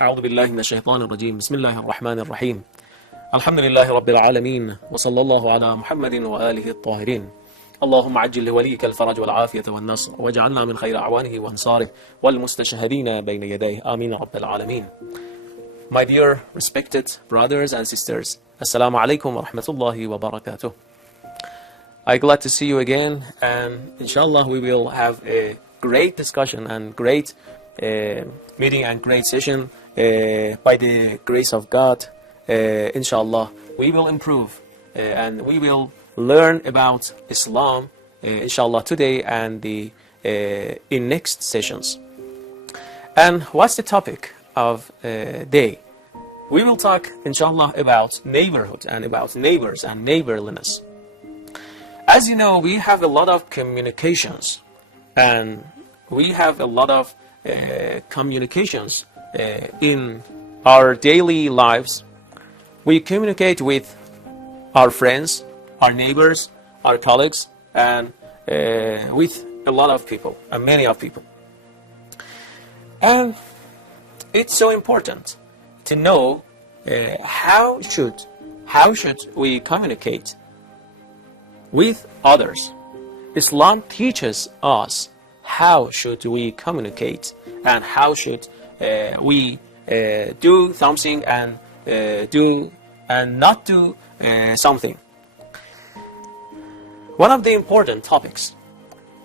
أعوذ بالله من الشيطان الرجيم بسم الله الرحمن الرحيم الحمد لله رب العالمين وصلى الله على محمد وآله الطاهرين اللهم عجل لوليك الفرج والعافية والنصر واجعلنا من خير أعوانه وأنصاره والمستشهدين بين يديه آمين رب العالمين. My dear respected brothers and sisters, Assalamu alaikum wa rahmatullahi wa barakatuh. I'm glad to see you again, and inshallah we will have a great discussion and great meeting and great session by the grace of God. Inshallah we will improve and we will learn about Islam inshallah today and in next sessions. And what's the topic of day? We will talk inshallah about neighborhood and about neighbors and neighborliness. As you know, we have a lot of communications, and we have a lot of communications in our daily lives. We communicate with our friends, our neighbors, our colleagues, and with a lot of people, and many of people. And it's so important to know how should we communicate with others. Islam teaches us how should we communicate and how should we do something and do and not do something. One of the important topics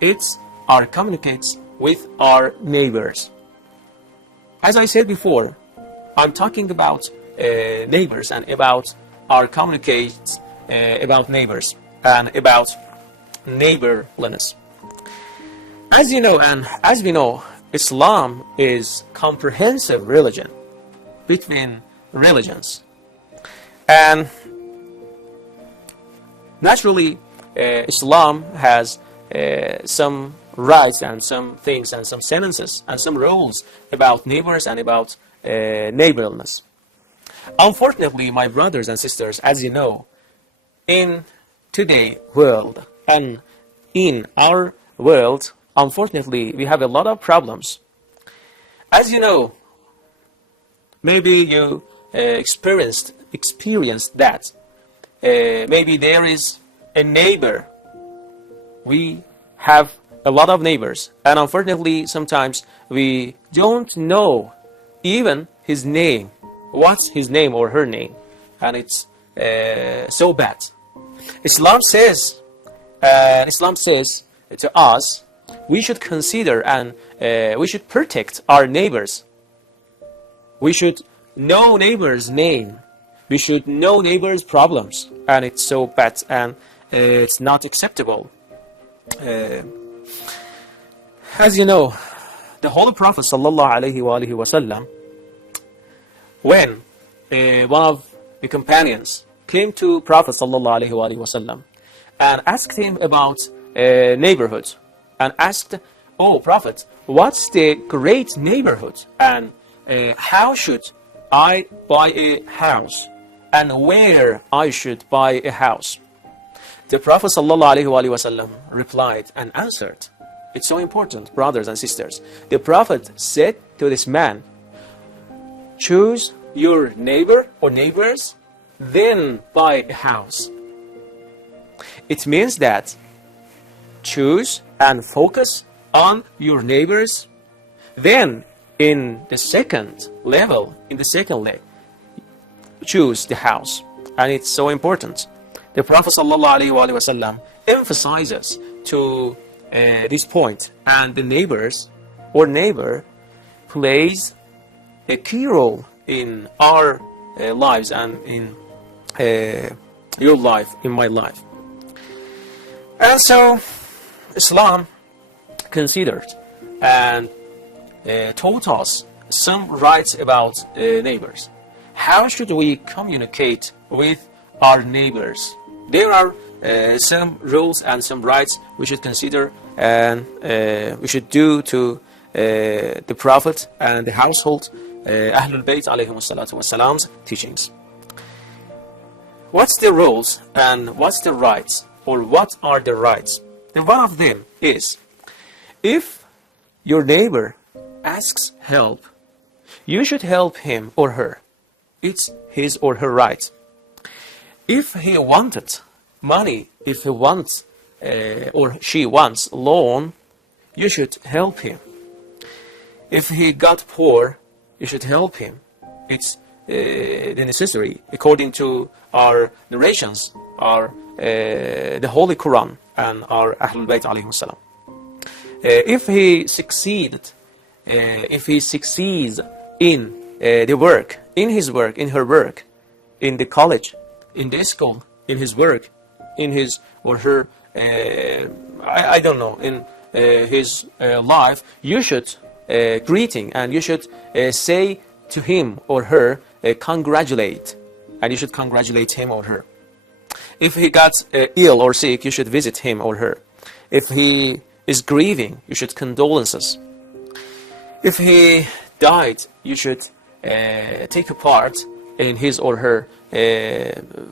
is our communicates with our neighbors. As I said before, I'm talking about neighbors and about our communicates about neighbors and about neighborliness. As you know and as we know, Islam is comprehensive religion between religions. And naturally, Islam has some rights and some things and some sentences and some rules about neighbors and about neighborliness. Unfortunately, my brothers and sisters, as you know, in today's world and in our world, unfortunately, we have a lot of problems. As you know, maybe you experienced that. Maybe there is a neighbor. We have a lot of neighbors, and unfortunately, sometimes we don't know even his name. What's his name or her name? And it's so bad. Islam says to us, we should consider and we should protect our neighbors. We should know neighbors' name. We should know neighbors' problems. And it's so bad and it's not acceptable. As you know, the Holy Prophet ﷺ, when one of the companions came to Prophet ﷺ and asked him about neighborhood and asked, "Oh Prophet, what's the great neighborhood and how should I buy a house and where I should buy a house?" The Prophet ﷺ replied and answered. It's so important, brothers and sisters. The Prophet said to this man, "Choose your neighbor or neighbors, then buy a house." It means that choose and focus on your neighbors, then in the second level, choose the house. And it's so important. The Prophet ﷺ emphasizes to this point, and the neighbors or neighbor plays a key role in our lives and in your life, in my life. And so Islam considered and taught us some rights about neighbors. How should we communicate with our neighbors? There are some rules and some rights we should consider and we should do to the Prophet and the household, Ahlul Bayt alayhim salatu wassalam's teachings. What's the rules and what's the rights, or what are the rights? The one of them is, if your neighbor asks help, you should help him or her. It's his or her right. If he wanted money, if he wants or she wants loan, you should help him. If he got poor, you should help him. It's the necessary according to our narrations, the Holy Quran and our Ahlul Bayt alayhim salam. If he succeeds in the work, in his work, in her work, in the college, in the school, in his work, in his or her, I don't know, in his life, you should greeting and you should say to him or her, congratulate, and you should congratulate him or her. If he got ill or sick, you should visit him or her. If he is grieving, you should condolences. If he died, you should take a part in his or her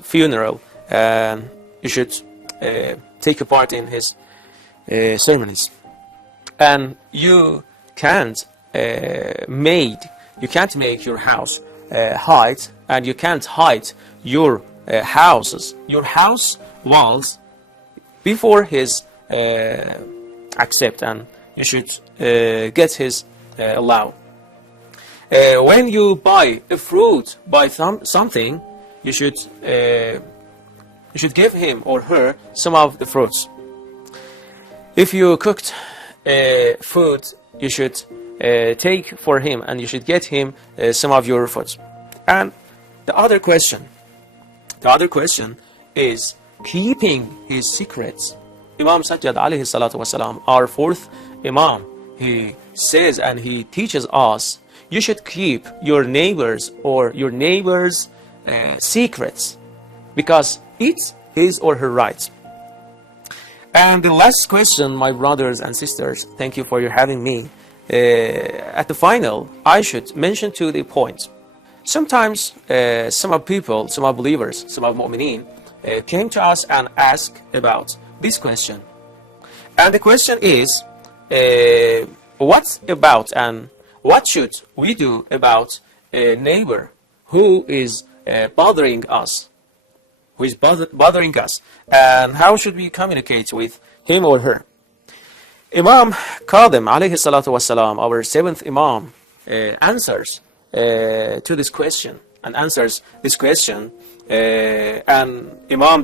funeral. You should take a part in his ceremonies. And you can't make your house hide, and you can't hide your your house walls before his accept, and you should get his allow. When you buy a fruit, buy something, you should give him or her some of the fruits. If you cooked food, you should take for him, and you should get him some of your food. And the other question is keeping his secrets. Imam Sajjad alayhi salatu wasalam, our fourth Imam, he says and he teaches us, you should keep your neighbors or your neighbors' secrets, because it's his or her right. And the last question, my brothers and sisters, thank you for your having me. At the final, I should mention to the point. Sometimes some of people, some of believers, some of mu'mineen came to us and asked about this question. And the question is, what about and what should we do about a neighbor who is bothering us? Bothering us, and how should we communicate with him or her? Imam Qadim alayhi salatu wasalam, our seventh Imam, answers to this question, and the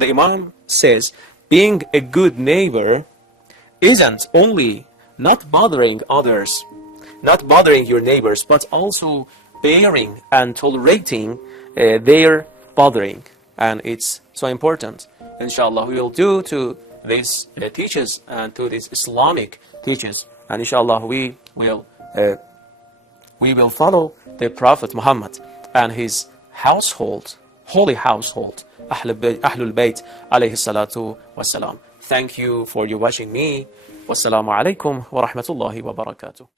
Imam says, being a good neighbor isn't only not bothering others, not bothering your neighbors, but also bearing and tolerating their bothering. And it's so important. Inshallah, we will do to these teachers and to these Islamic teachers, and inshallah we will follow the Prophet Muhammad and his household, holy household, Ahlul Bayt alayhi salatu wasalam. Thank you for you watching me. Wassalamu alaikum wa rahmatullahi wa barakatuh.